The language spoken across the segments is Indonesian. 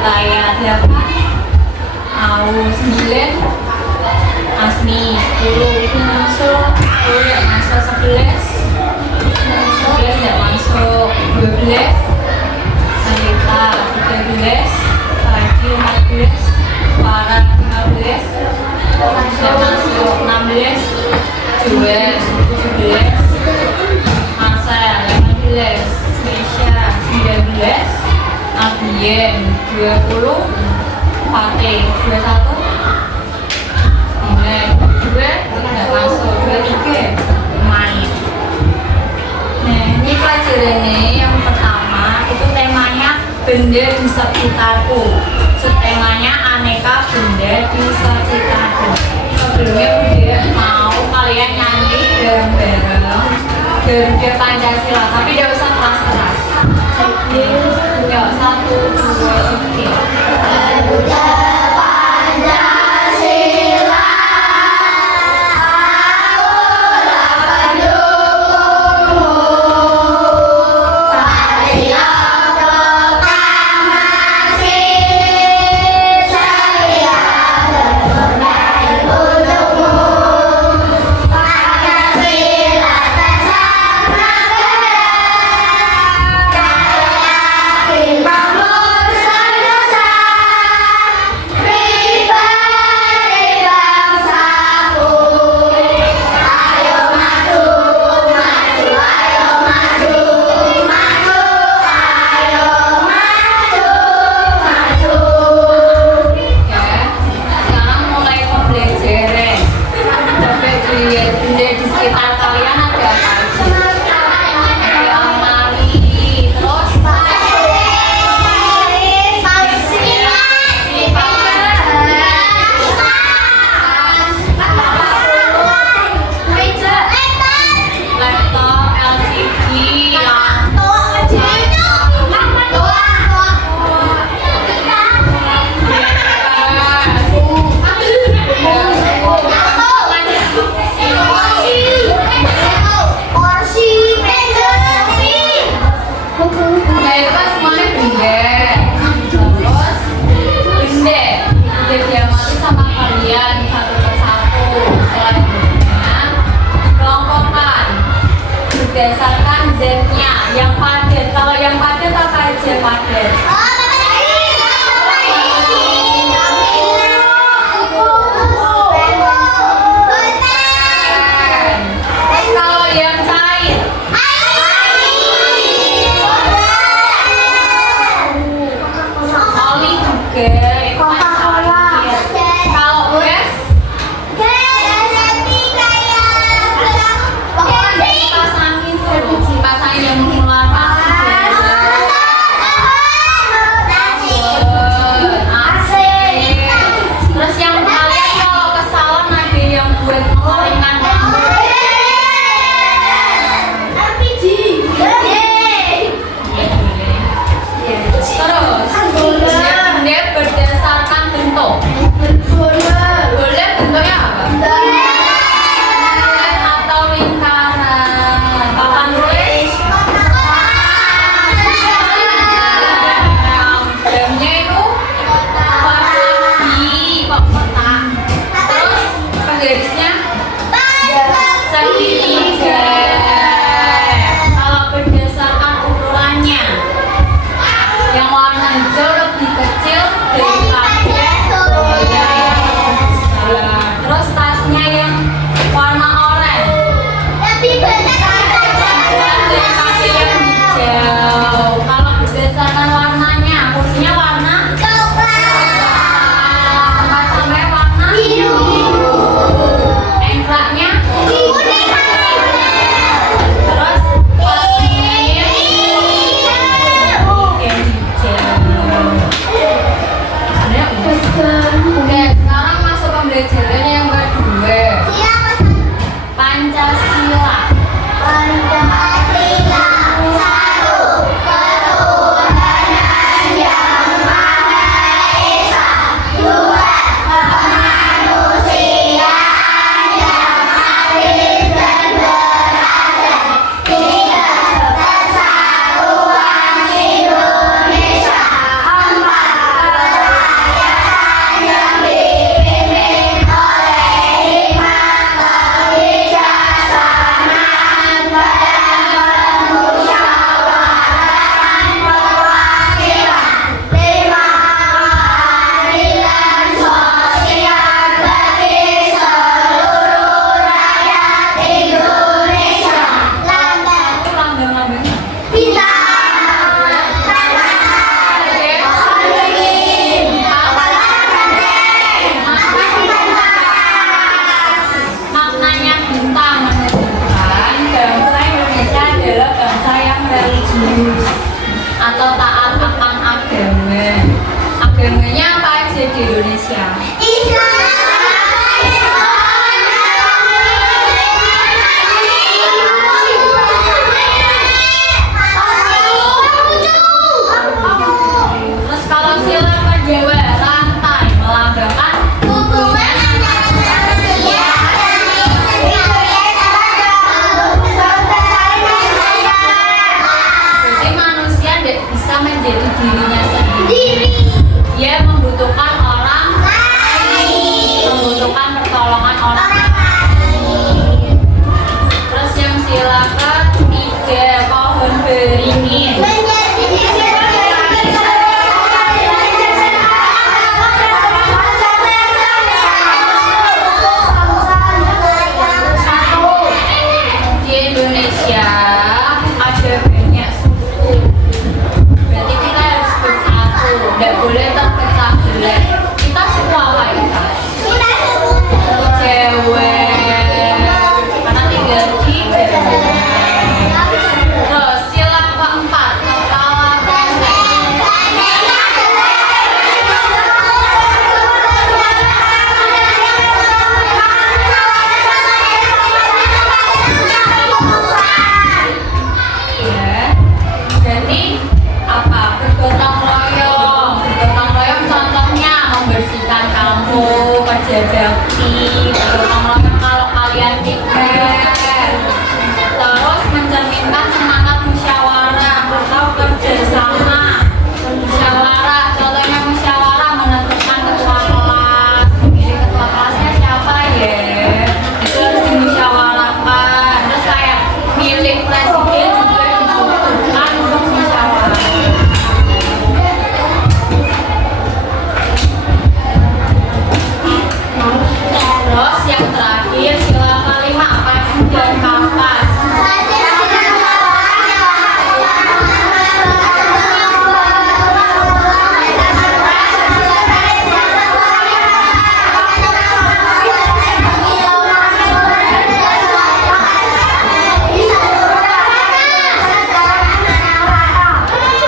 kayak 8 Au 9 Asmi 10 itu masuk 10 nggak masuk 11 nggak masuk 12 Anita 13 Pagi 14 Farah 15 nggak masuk 16 Juel 17 Marcel 18 Mesya 19 Abien 20 Fatih 21 Dina 22 nggak masuk 23 main. Nah ini pelajarannya yang pertama itu temanya benda di sekitarku. Temanya aneka benda di sekitarku. Sebelumnya Bunda mau kalian nyanyi bareng-bareng Garuda Pancasila, tapi tidak usah keras-keras. Yuk, 1, 2, 3. Garuda Pancasila, aulah pendukungmu, patriot proklamasi, saya berkorban untukmu. Pancasila bersama karya pembangunan nusa, pribadi bangsaku. Ayo maju, maju, ayo maju, maju, ayo maju, maju. Ya, sekarang mulai pembelajaran. Coba dilihat benda di sekitar kalian ada apa aja? Ada almari, terus laptop, LCD, lampu, nah itu kan semuanya benda. Terus benda diamati sama kalian satu persatu. Selanjutnya kelompokkan berdasarkan Z-nya yang padat. Kalau yang padat apa aja padat? Terus kalau yang cair oli juga itu kan cair. Kalau gas dipasangin tuh, dipasangin yang mengeluarkan gas. Indonesia. Terus kalau sila kedua rantai melambangkan hubungan berarti manusia tidak bisa menjadi dirinya sendiri. Dia membutuhkan orang lain, membutuhkan pertolongan orang lain. Terus yang sila ketiga pohon beringin. Di Indonesia ada banyak suku. Berarti kita harus bersatu, tidak boleh terpecah belah. Kita semua mayoritas. Cewek, karena tinggal di Jawa. Terus sila keempat, kepala benteng. Ya, jadi apa? Bergotong royong. Bergotong royong contohnya membersihkan kampung, kerja bakti. Bergotong royong kalau kalian pikir. Terus mencerminkan semangat musyawarah atau kerjasama. Musyawarah, contohnya musyawarah menentukan ketua kelas. Memilih ketua kelasnya siapa ya? Itu harus dimusyawarahkan. Terus kayak milih presiden juga dibutuhkan untuk musyawarah. Terus yang terakhir sila kelima padu dan kampas.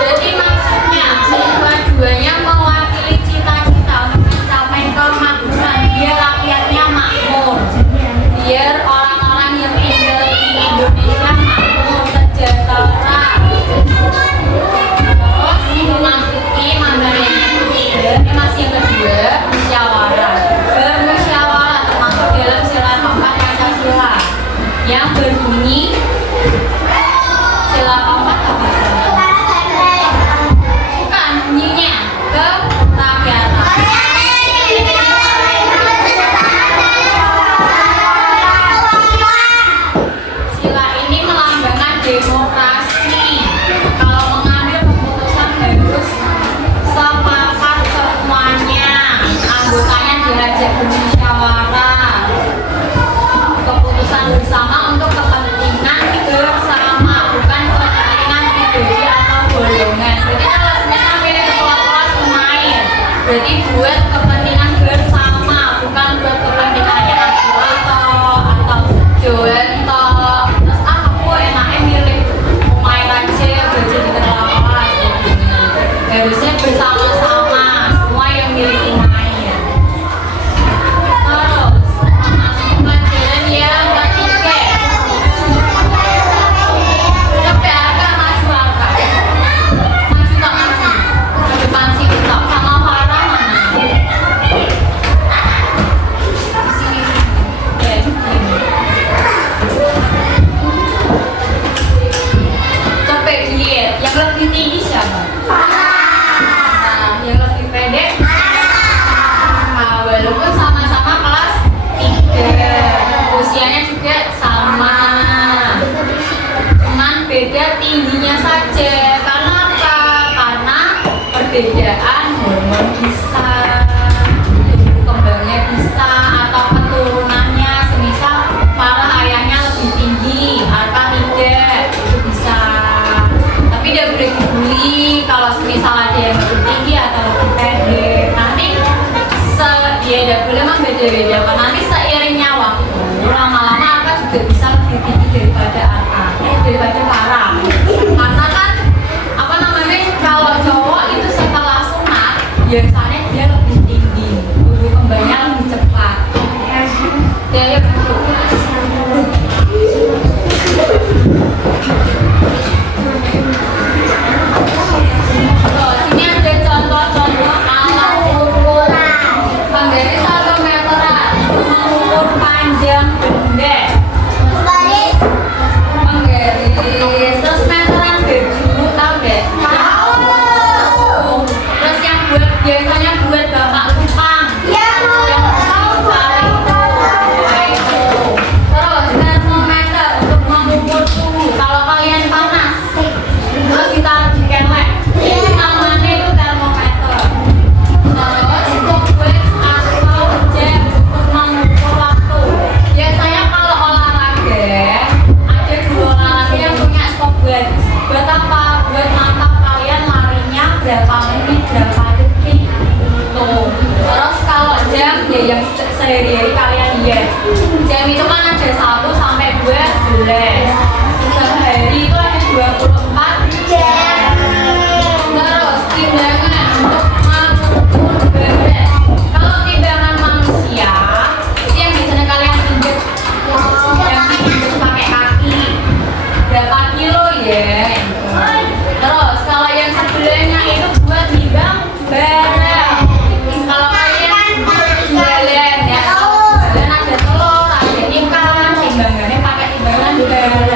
Jadi maksudnya kedua-duanya mewakili cita-cita untuk mencapai kemakmuran biar rakyatnya makmur, biar orang-orang yang tinggal di Indonesia makmur, sejahtera. Terus memasuki mandat yang ketiga, ini masih yang kedua, musyawarah. Bermusyawarah termasuk dalam sila keempat Pancasila yang berbunyi sila keempat apa? Bukan bunyinya, kerakyatan. Sila ini melambangkan demokrasi. Kalau mengambil keputusan harus sepakat semuanya. Anggotanya diajak bermusyawarah. Keputusan bersama untuk kepentingan bersama, bukan kepentingan Buat apa? Buat mantap kalian larinya berapa menit, berapa detik. Tuh. Terus kalau jam ya yang sehari-hari kalian lihat. Jam itu kan ada 1 sampai 12. Sehari itu ada 24 jam. Terus timbangan untuk mengukur berat. Kalau timbangan manusia itu yang biasanya kalian injek, yang diinjek pakai kaki. Berapa kilo ya? Terus kalau yang sebelahnya itu buat nimbang barang. Kalau kalian jualan ya, jualan ada telur, ada ikan, timbangannya pakai timbangan barang.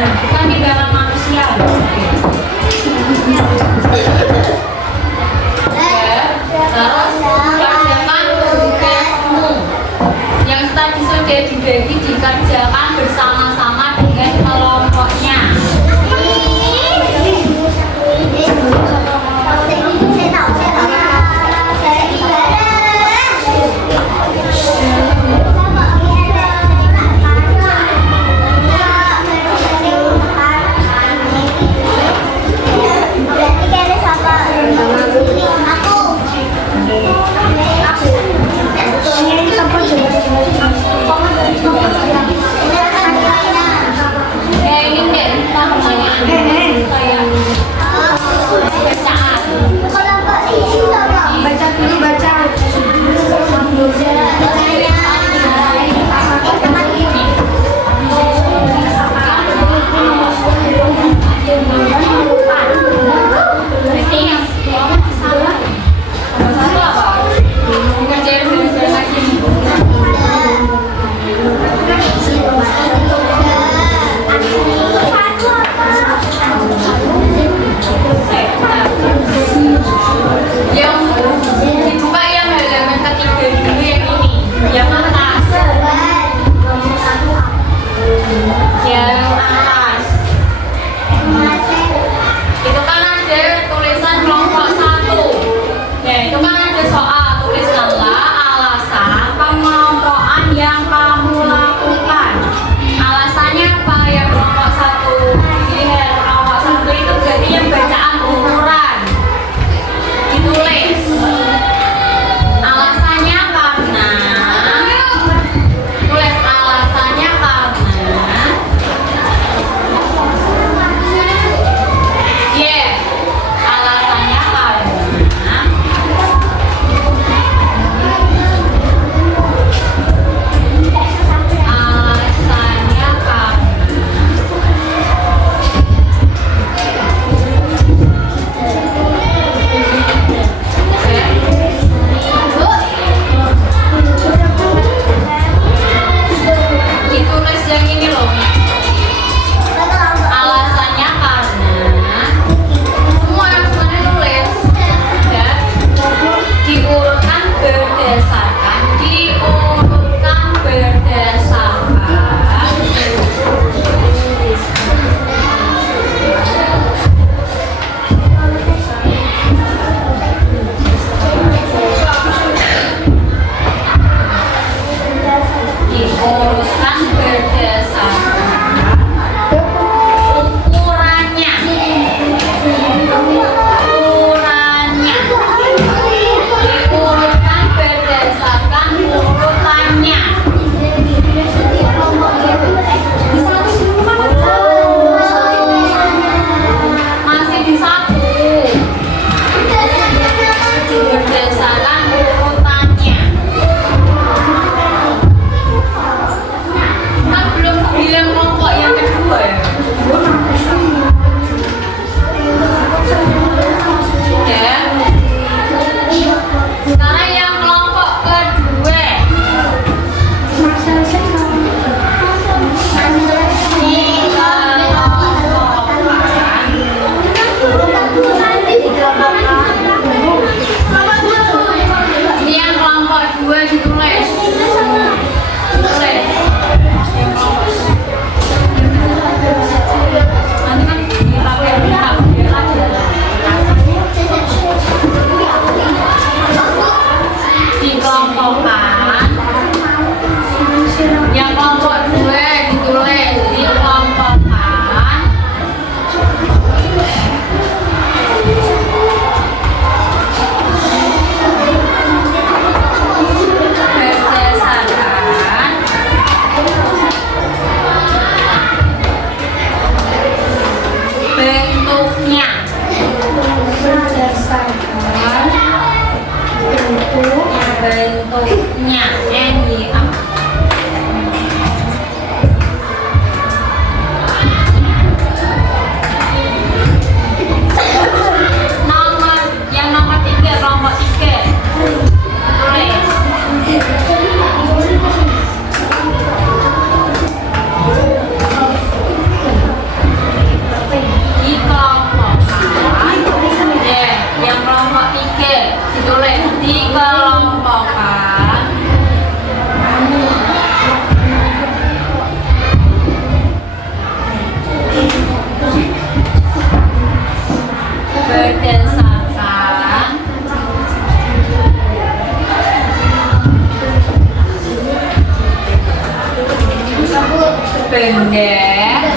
pendek,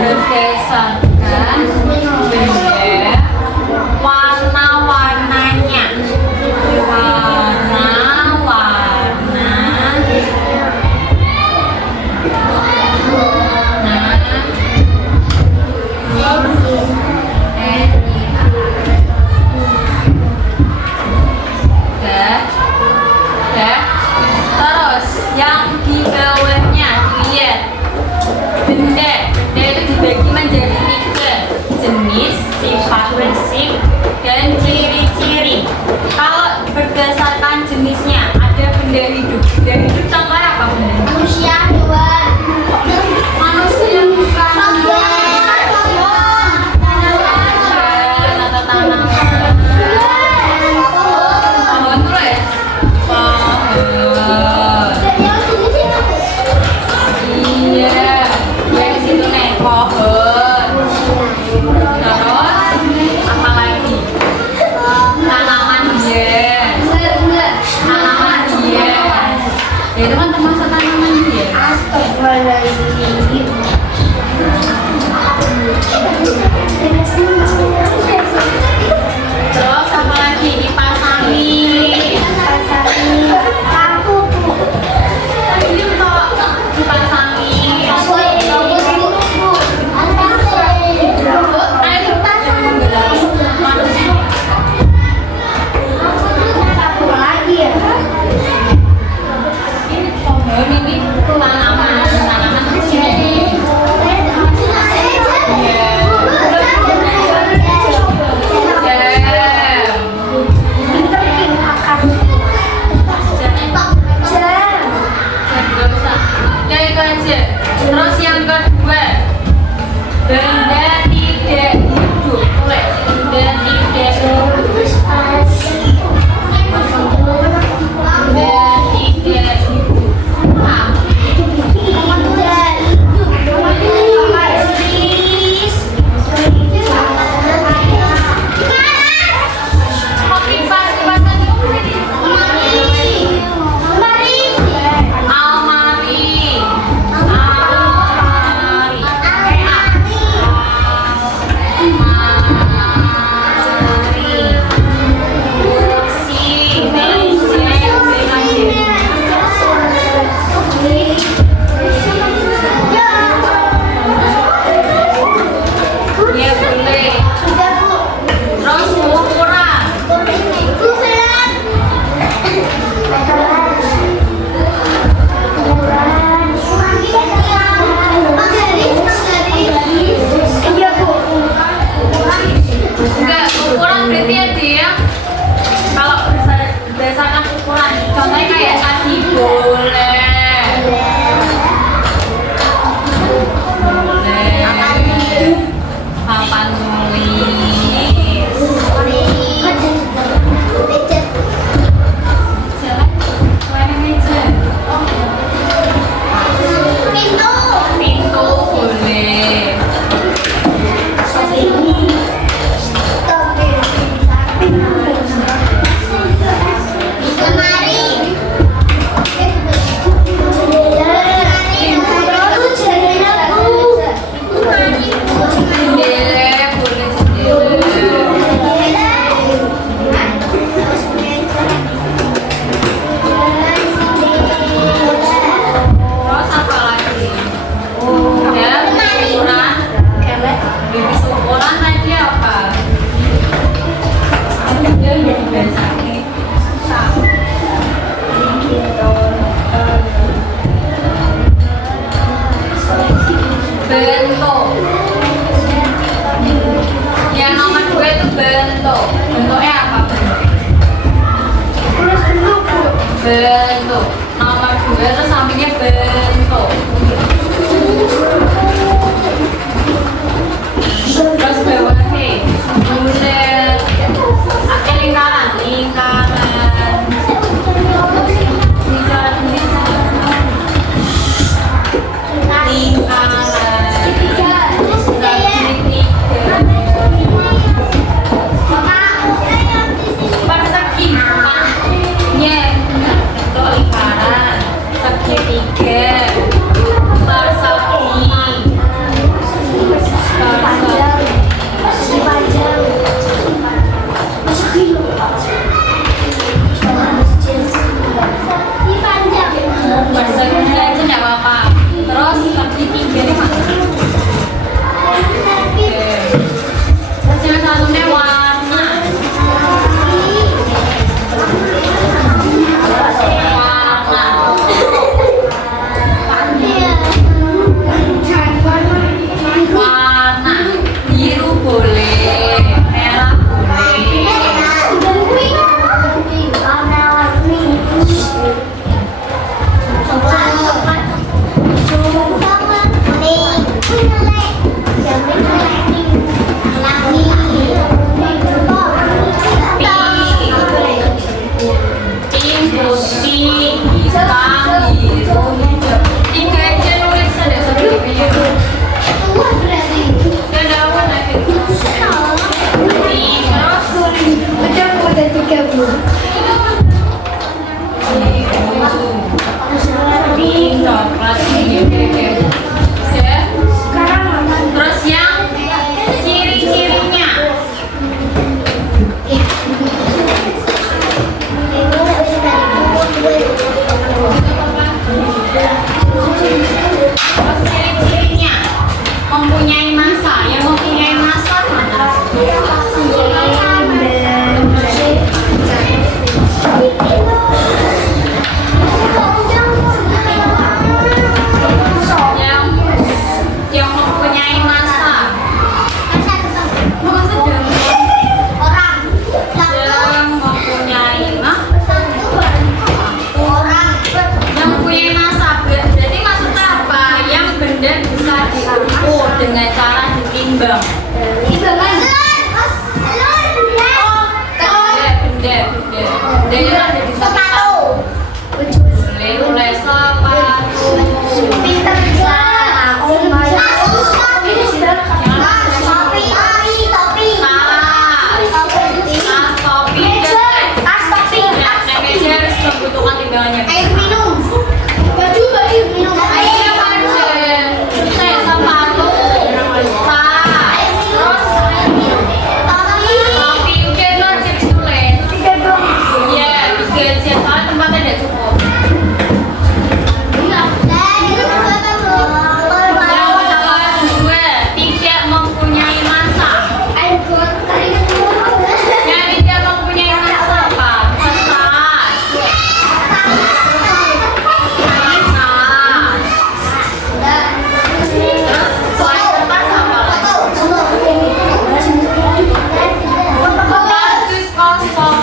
berdasarkan pendek, warna-warnanya, terus yang di bawahnya dilihat, benda itu dibagi menjadi 3 jenis, sifat fisik, dan ciri-ciri. Kalau berdasarkan jenisnya ada benda hidup. Benda hidup contohnya apa benda? Manusia, hewan. Manusia bukan atau tanaman. Pohon tulis. Pohon. Iya, yang situ nih pohon. Terus apa lagi? Tanaman hias. Tanaman hias. Ya, itu kan termasuk tanaman hias. Astagfirullahaladzim. Terus apa lagi? Dipasangi. Lampu, Bu. Ini kok dipasangi. Apa lagi ya? Ini pohon, ini tanaman kecil. Ya itu aja. Terus yang kedua, benda tidak hidup. Tulis, benda tidak hidup. Benda tidak hidup. Kopi kipasan itu almari. Ya boleh. Terus ukuran. Enggak, ukuran berarti ya dia kalau berdasarkan ukuran. Contohnya kayak tadi boleh. Boleh. Papan tulis. Siapa? Warna meja. Pintu boleh. Jendela boleh, jendela. Terus apa lagi? Ada ukuran. Bibis ukuran tadi apa? Dia udah dibacain. Bentuk. Yang nomor 2 itu bentuk. Bentuknya apa? Bentuk. Nomor 2 itu sampingnya bentuk. Terus bawahnya bulat. Lingkaran. Persegi. Jangan Air minum. Baju minum. Air aja. Saya sepatu. Tas. Tapi mungkin lo harus ditulis. Iya, tiga aja. Soalnya tempatnya tidak cukup. Yang kedua, tidak mempunyai masa. Yang tidak mempunyai masa apa? Tas. Selain kertas apa lagi? Kardus kosong.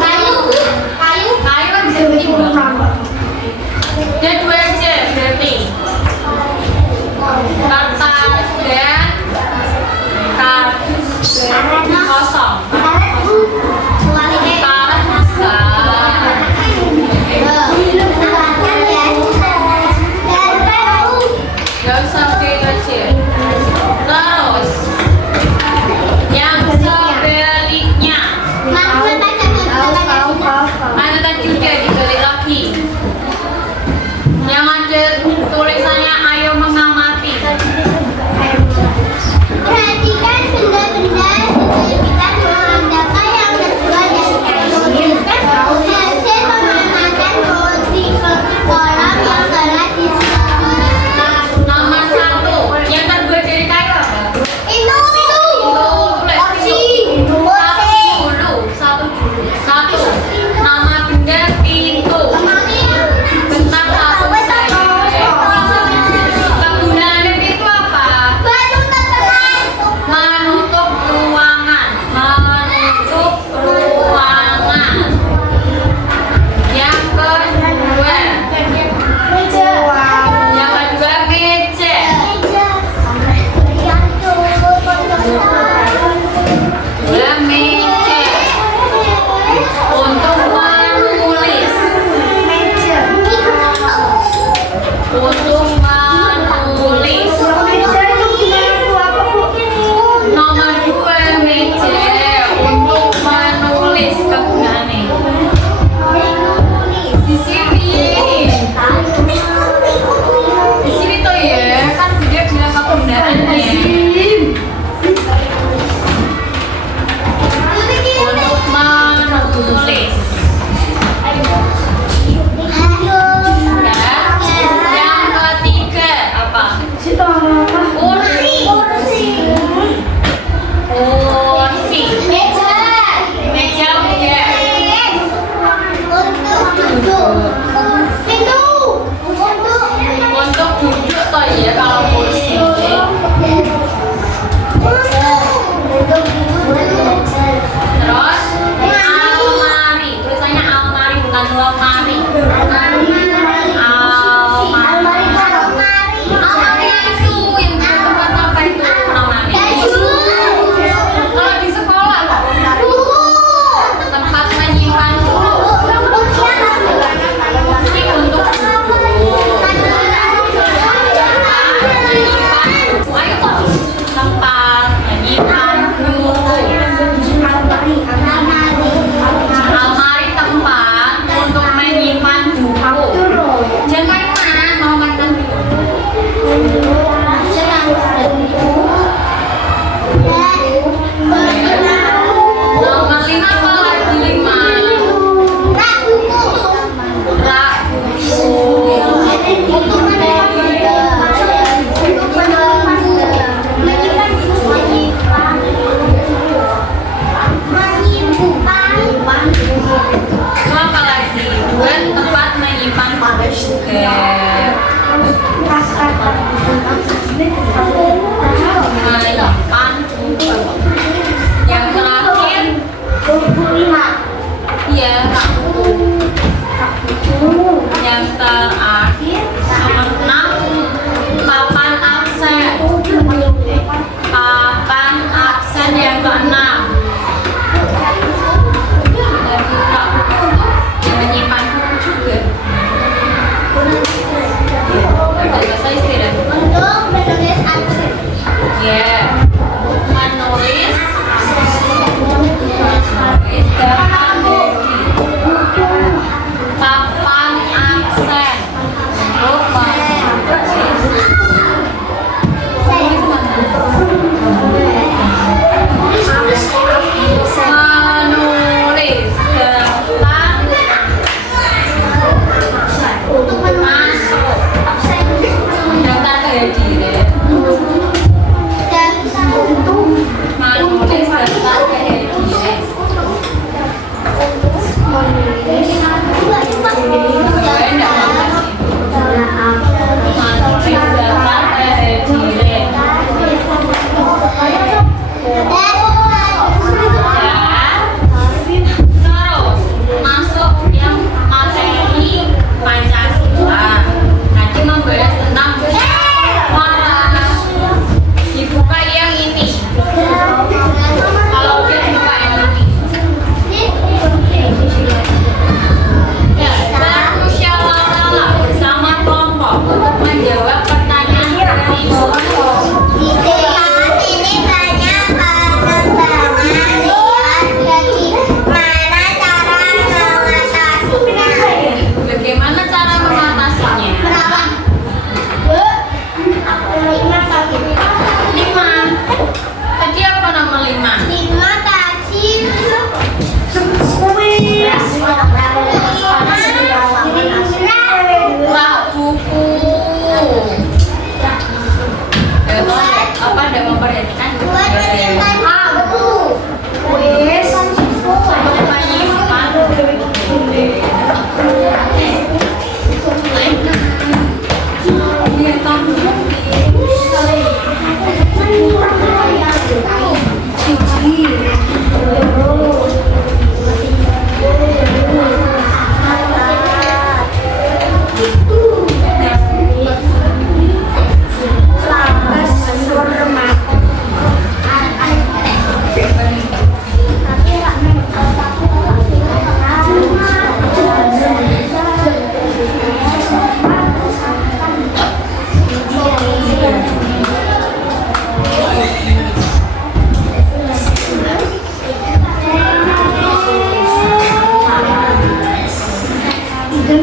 Kayu kan bisa ditimbang. Ada dua aja berarti. Kertas dan kardus kosong. Gak usah gitu aja. Terus yang sebaliknya. Mana tadi udah dibalik lagi. Yang ada tulisannya ayo mengamati. Perhatikan benda-benda sekitar menandakan yang kedua dan ketiga. Hasil mengamankan di kolam yang telah disediakan. Nomor satu. Yang kedua dari kayu apa? Itu. Satu. Nama benda pintu. Bentang satu saja. Kegunaannya pintu apa? Menutup ruangan. Menutup ruangan. Yang kedua. Yang kedua meja. Dua meja. Untuk menulis. Untuk menulis. Nomor dua meja. Untuk menulis kegunaannya. Di sini. Di sini tuh ya, kan dia bilang kegunaannya. Untuk menulis. Yang ketiga apa? Kursi. Kursi. Meja udah. Untuk duduk toh ya kalau kursi. Terus almari. Tulisannya almari bukan lemari. Almari itu yang tempat apa itu namanya? Kalau di sekolah tempat menyimpan buku. Ini untuk ayo toh. Tempat menyimpan buku. Almari tempat untuk menyimpan buku. Jangan main mana, mau makan dulu. Nomor 5 apa lagi 5? Rak Itu apa lagi? Buat tempat menyimpan buku juga. Menyimpan buku. Yang terakhir, iya, rak buku. Yang terakhir, nomor 6, papan absen. Papan absen yang ke-6. Dan rak buku itu menyimpan buku juga. Udah selesai istirahat. Untuk menulis absen. Ya, menulis dalam buku. Dia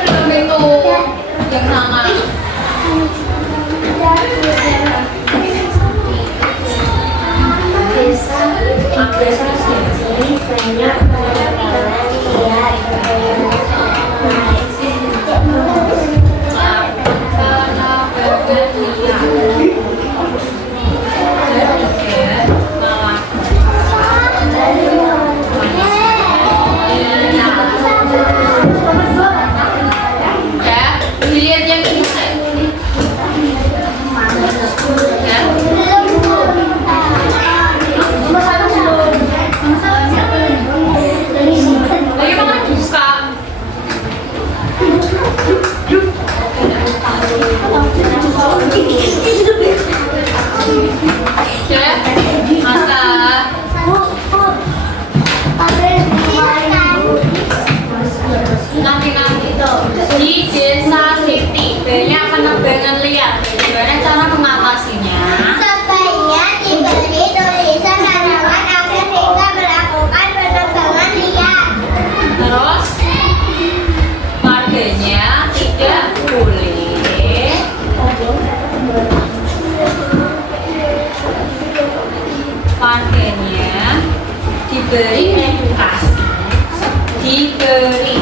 belum itu yang sama. Di desa Siti banyak penebangan liar. Bagaimana cara mengatasinya? Sebaiknya diberi tulisan larangan agar hingga melakukan penebangan liar. Terus warganya tidak boleh diberi edukasi, diberi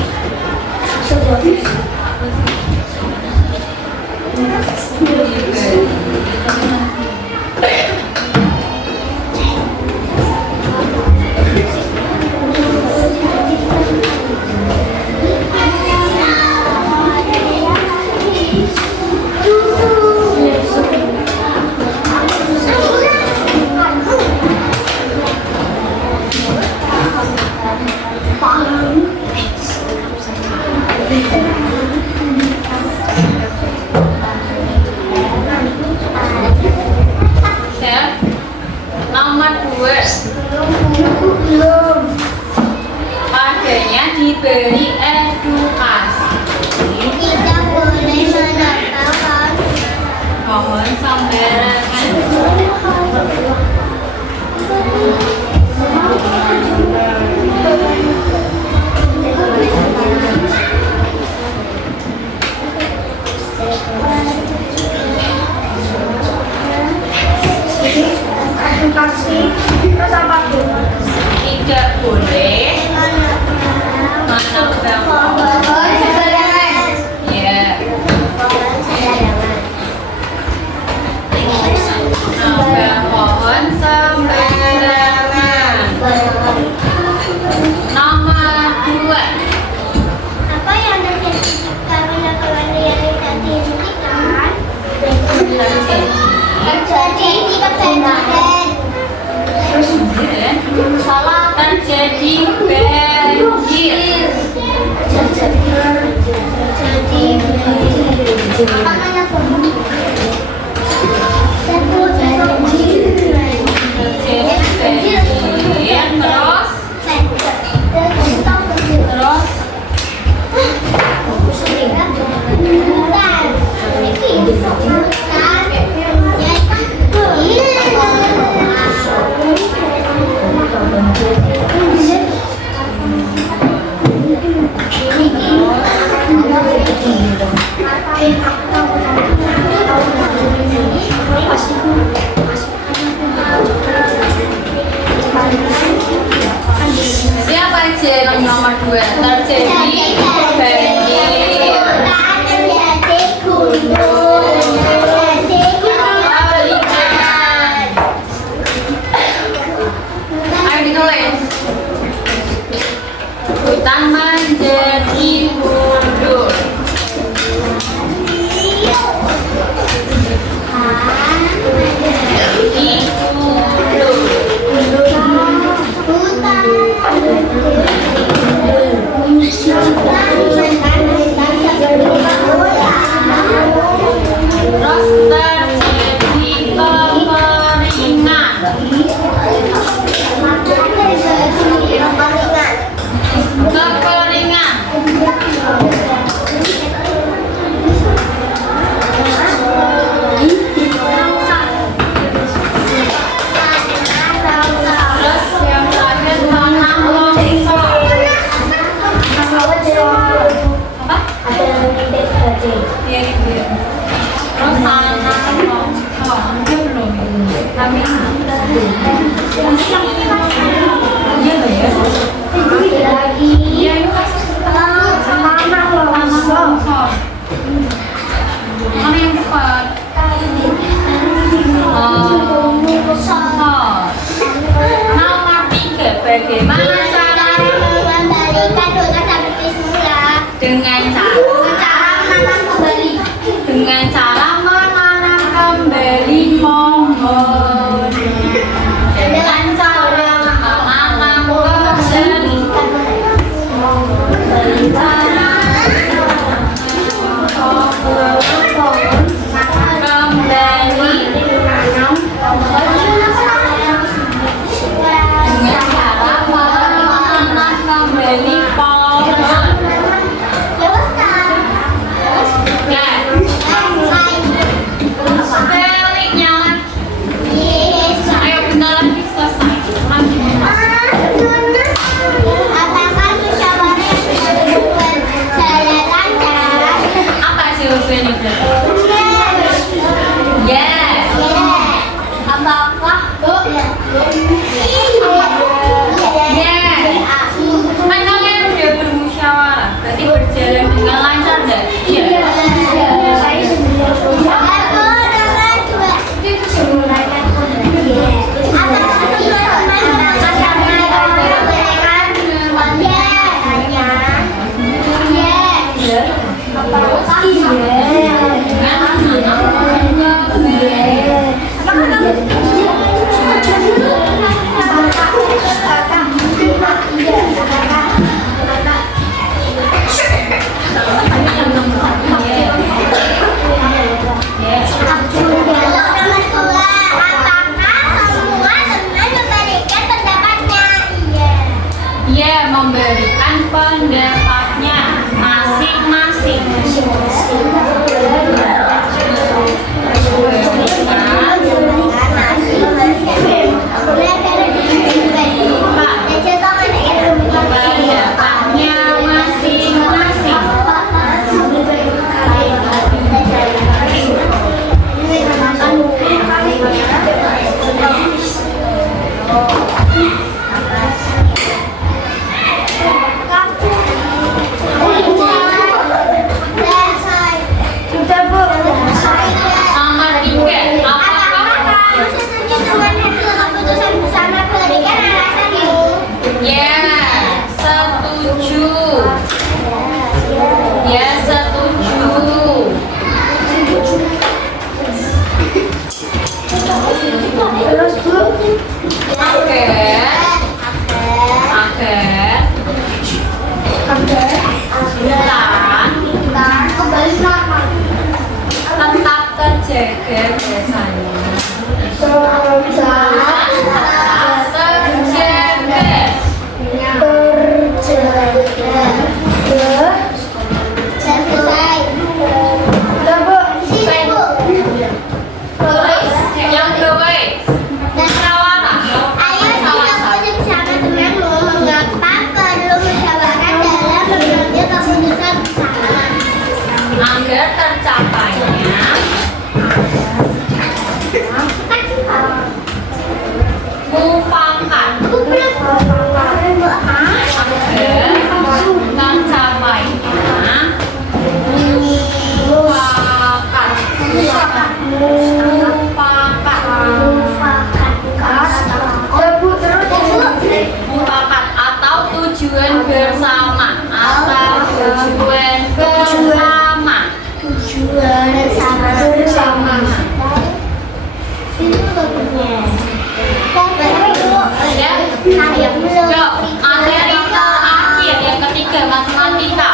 nomor 2 warganya diberi edukasi, Tidak boleh menebang pohon sembarangan. Tidak boleh menebang pohon sembarangan. ya, menebang pohon sembarangan. Nomor 2 Apa yang terjadi jika penebangan liar tidak dihentikan? Terjadi di kebanjiran. salah terjadi banjir. Terjadi banjir terus siapa aja yang nomor 2 terjadi banjir. Ayo ditulis. Hutan menjadi gundul. Di gundul. Terus terjadi kekeringan. Kekeringan. Terus yang Iya loh ya. Iya itu kasih tanah longsor. Mana yang cepat? Longsor. Nomor 3, bagaimana cara mengembalikan dosa seperti semula? dengan cara menanam kembali pohon, dengan cara menanam kembali memberikan pendapatnya masing-masing. Pendapatnya masing-masing. Tetap terjaga biasanya. Agar tercapainya mufakat, mufakat atau tujuan bersama atau tujuan bersama. Materi terakhir yang ketiga, matematika.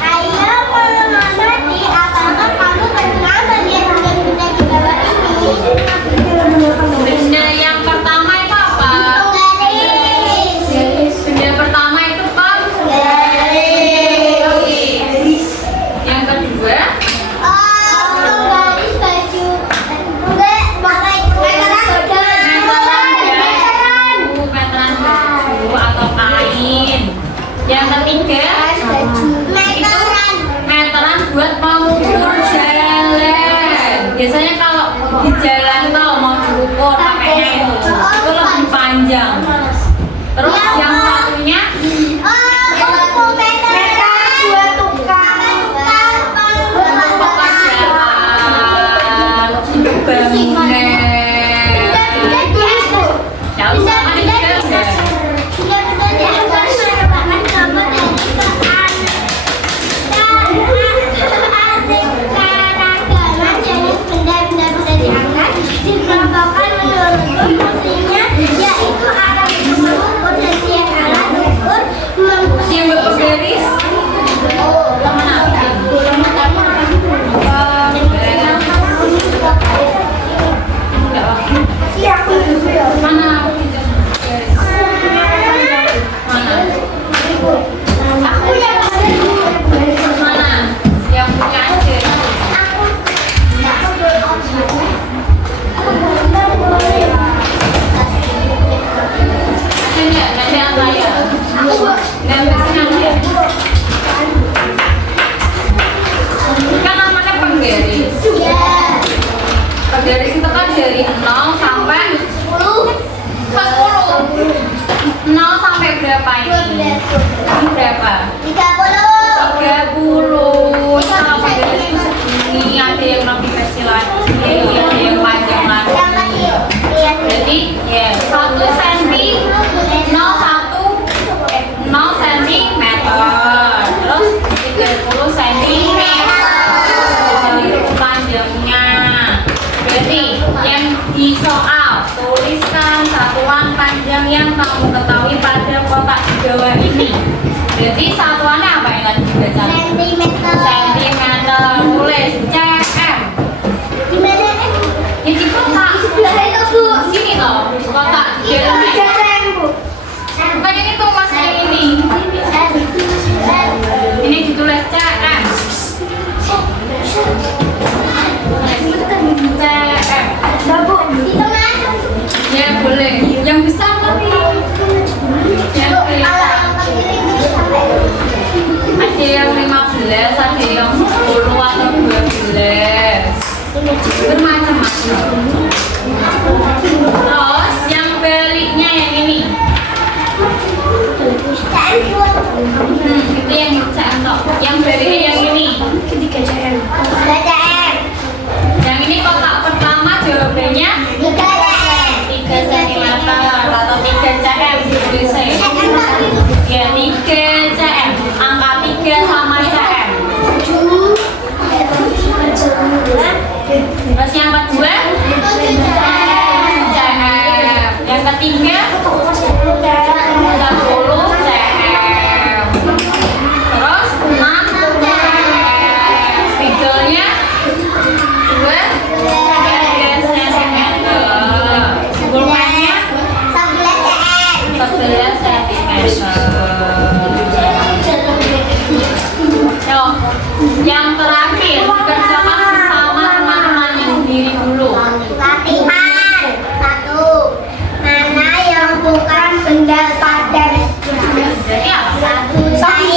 Ayo mengamati apakah kamu pernah melihat benda-benda di bawah ini? Benda yang pertama itu apa? Garis. Benda pertama itu Garis. yang kedua Garis baju. Enggak, pakai meteran. meteran baju. yang kamu ketahui pada kotak Jawa ini? Berarti satuannya apa yang tadi dibaca? Sentimeter. Sentimeter. Tulis cm. Di mana? Ya di kotak. Sebelah itu, Bu. Sini toh, kotak Itu Jawa. cm, Bu. Bukan ini tuh mas ini. Ini ditulis cm. cm. Bu, itu mana? Ya boleh. Yang besar tapi. Yang Kalau kecil. yang kecil itu sampai Ada yang 15, ada yang 10 atau 12. Bermacam-macam. Terus yang baliknya yang ini. cm, Bu. Itu yang cm toh. Yang baliknya yang ini. 3 cm. 3 cm. Yang ini kotak pertama jawabannya 3 cm. 3 cm atau 3 cm ditulisnya. Ya 3 cm. Angka 3 sama cm. Terus yang kedua cm. Yang ketiga 10 cm. Terus 6 cm. Spidolnya 2 cm. Pulpennya 11 cm. Yuk, yang terakhir kerjakan bersama teman-temannya sendiri dulu. Latihan 1. Mana yang bukan benda padat? Jadi apa? 1. Sain.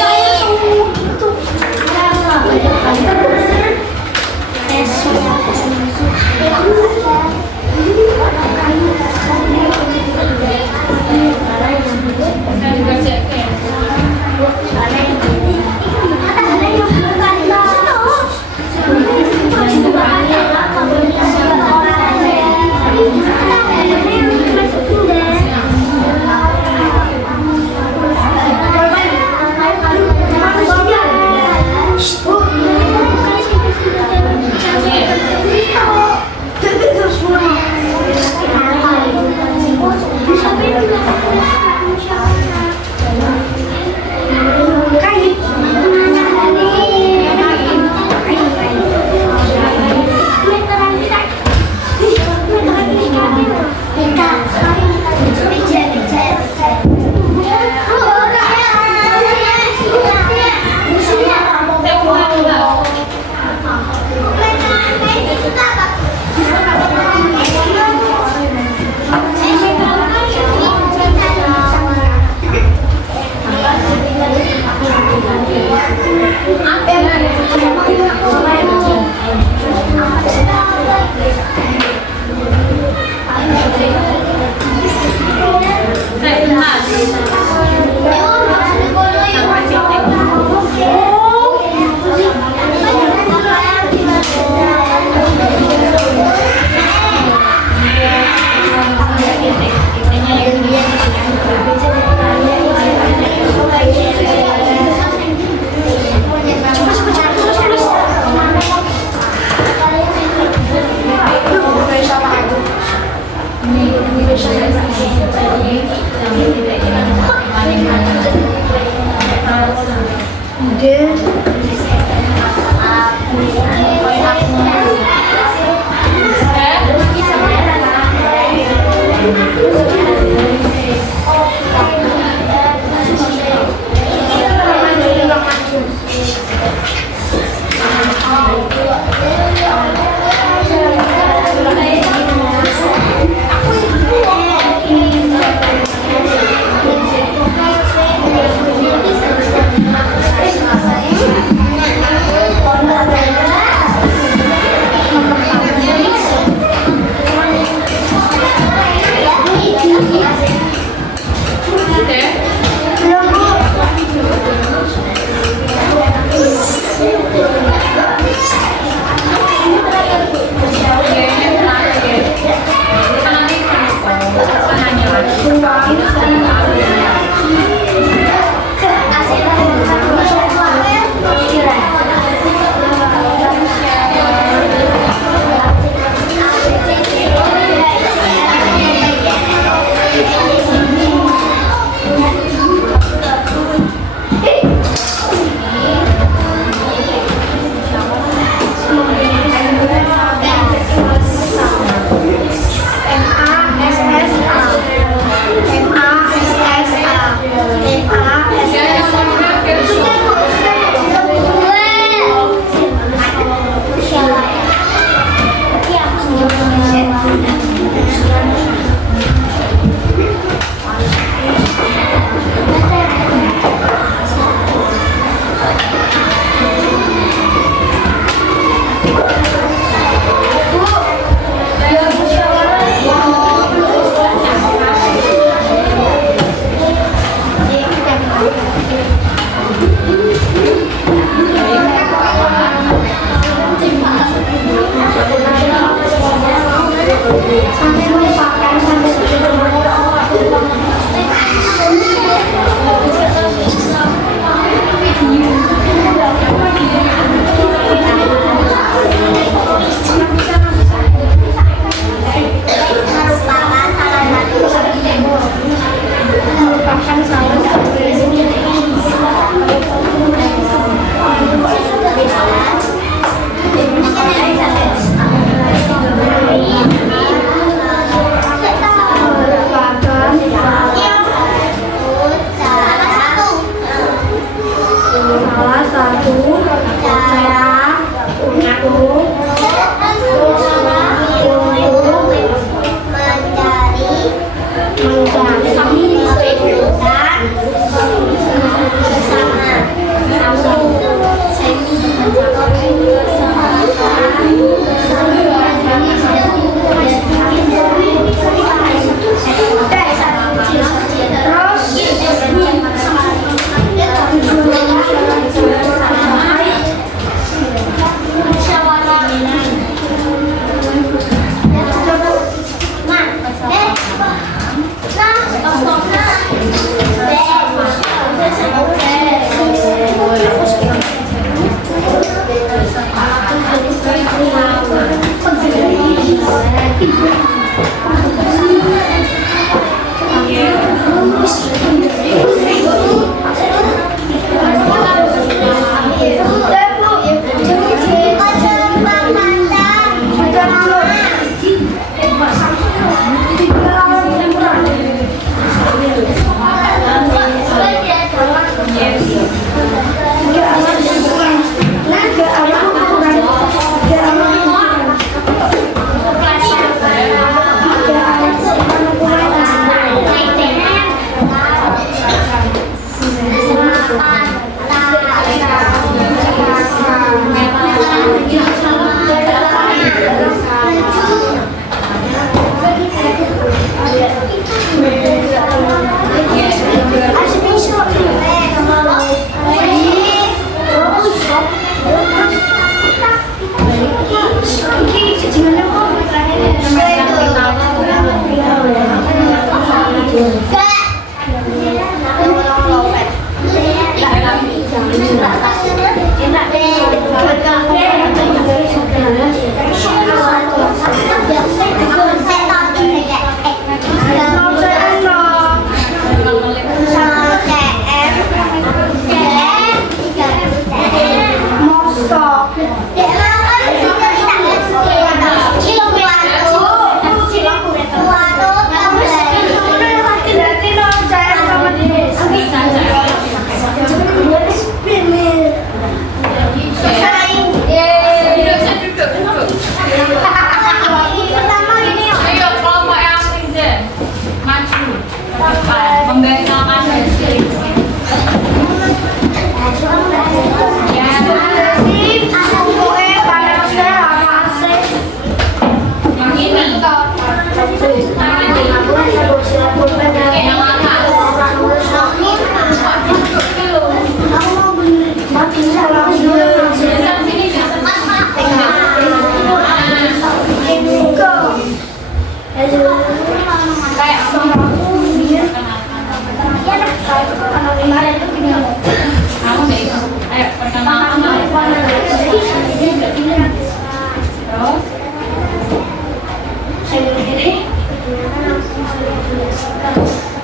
Kita dikerjakan.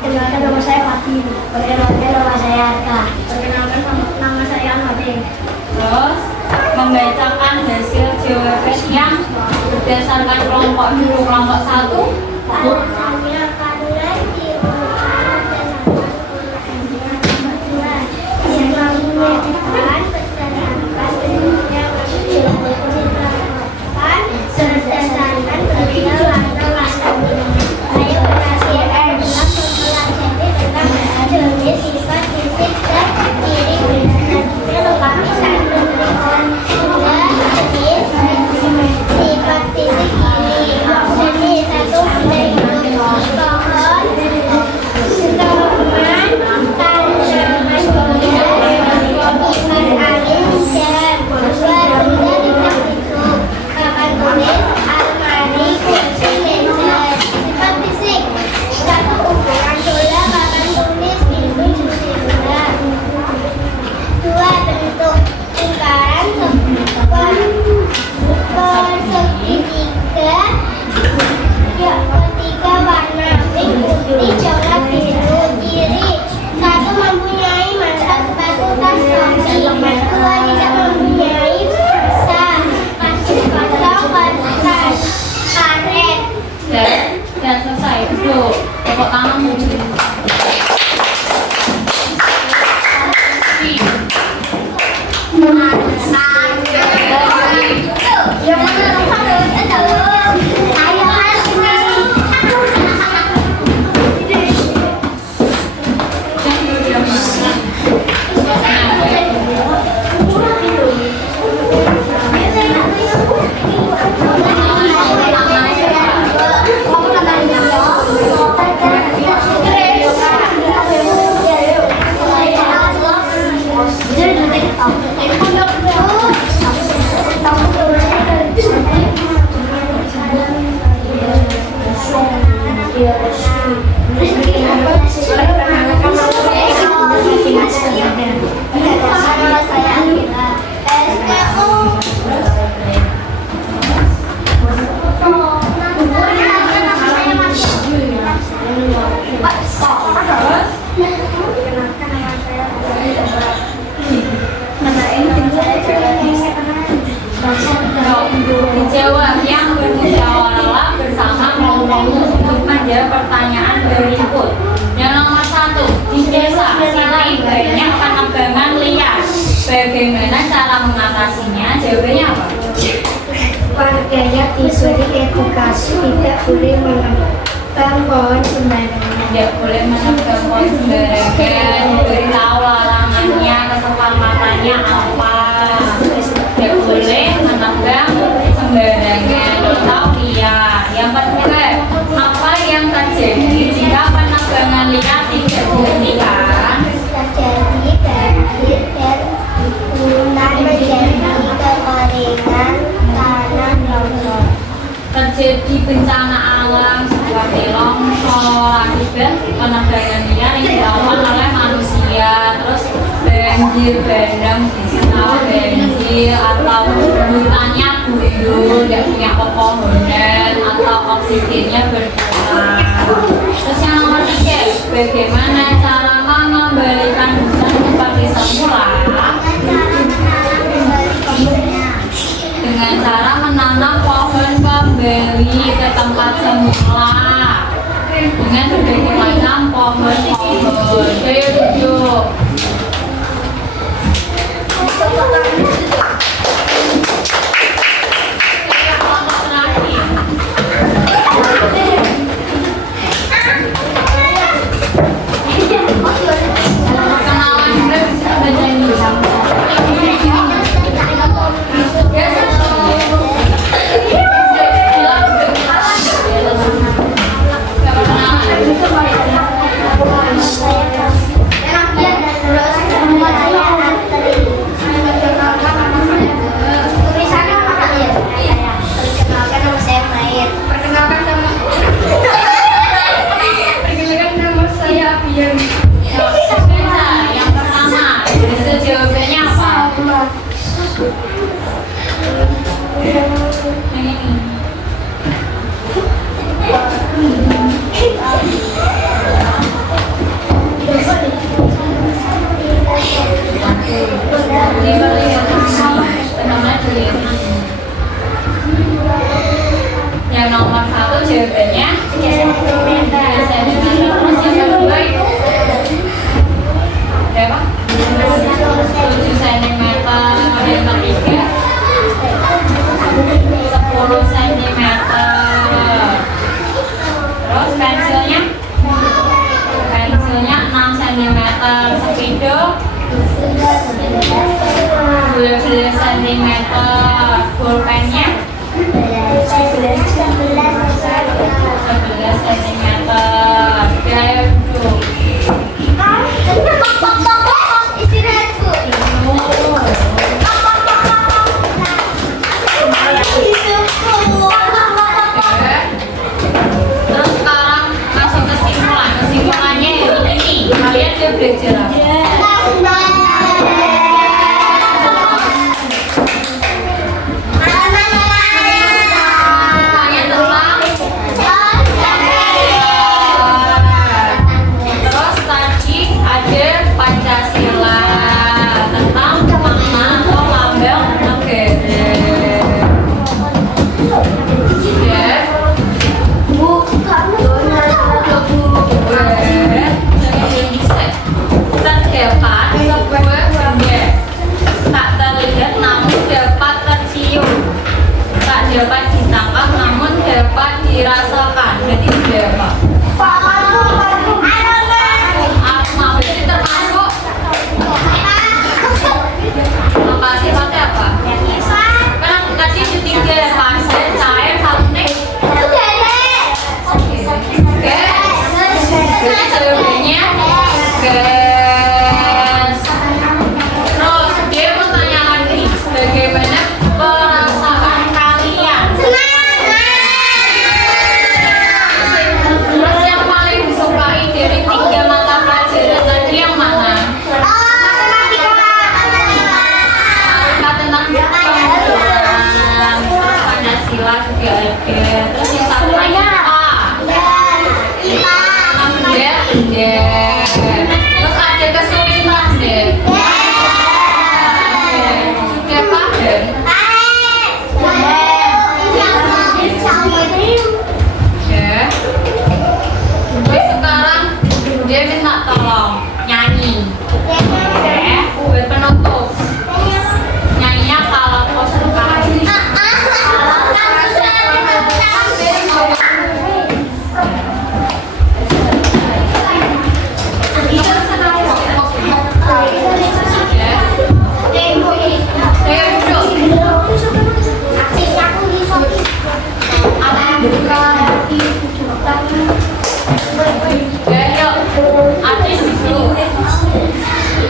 Perkenalkan nama saya Fatih. Perkenalkan nama saya Arka. Perkenalkan nama saya Ahmad. Terus membacakan hasil jawaban yang berdasarkan kelompok dulu kelompok 1. Dan selesai duduk tepuk tangan muncul dijawab yang bermusyawarah bersama untuk menjawab pertanyaan berikut. Yang nomor 1, di desa sini banyak penebangan liar. Bagaimana cara mengatasinya? Jawabannya apa? Warganya diberi edukasi tidak boleh menebang pohon sembarangan. Tidak boleh menebang pohon sembarangan. Beritahu larangannya, kesempatannya apa. Tidak boleh menebang sembarangan atau liar. Yang kedua, apa yang terjadi jika penebangan liar tidak dihentikan? Terjadi banjir dan gunung terjadi kekeringan tanah longsor. Terjadi bencana alam seperti longsor akibat negara liar yang dilakukan oleh manusia. Terus banjir bandang bisa banjir atau hutannya gundul, tidak punya pepohonan atau oksigennya berkurang. Terus yang nomor 3, bagaimana cara mengembalikan hutan seperti semula? Dengan cara menanam pohon kembali ke tempat semula dengan berbagai macam pohon-pohon. Ayo duduk. Kelompok terakhir. Perkenalan dulu, bisa baca ini. Yang pertama, jawabannya apa? Yang nomor 1 jawabannya 3 cm. Terus yang kedua itu berapa? 7 cm. Yang ketiga 10 cm. Terus pensilnya 6 cm. Spidol 12 cm. Pulpennya 11 cm. Gaya duduk. Terus sekarang masuk kesimpulan. Kesimpulannya ini. Kalian udah belajar apa? Terus tadi ada Pancasila tentang makna atau lambang negara. Ya. Terdapat sebuah benda tak terlihat namun dapat tercium, tak dapat ditangkap namun dapat dirasakan. Jadi apa? Aroma berarti termasuk apa sifatnya apa? Kan tadi ada 3, padat, cair, sabunnya. Jadi jawabannya gas. Terus dia mau tanya lagi, bagaimana perasaan kalian? Terus yang paling disukai dari 3 mata pelajaran tadi yang mana? Tentang pembuatan Pancasila juga ada. Terus yang satu lagi apa? Terus ada kesulitan deh. Sudah paham? Ya. Terus sekarang dia minta tolong nyanyi. Ya, buat penutup. Nyanyinya kalau kau suka.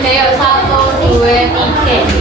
Ayo 1, 2, 3.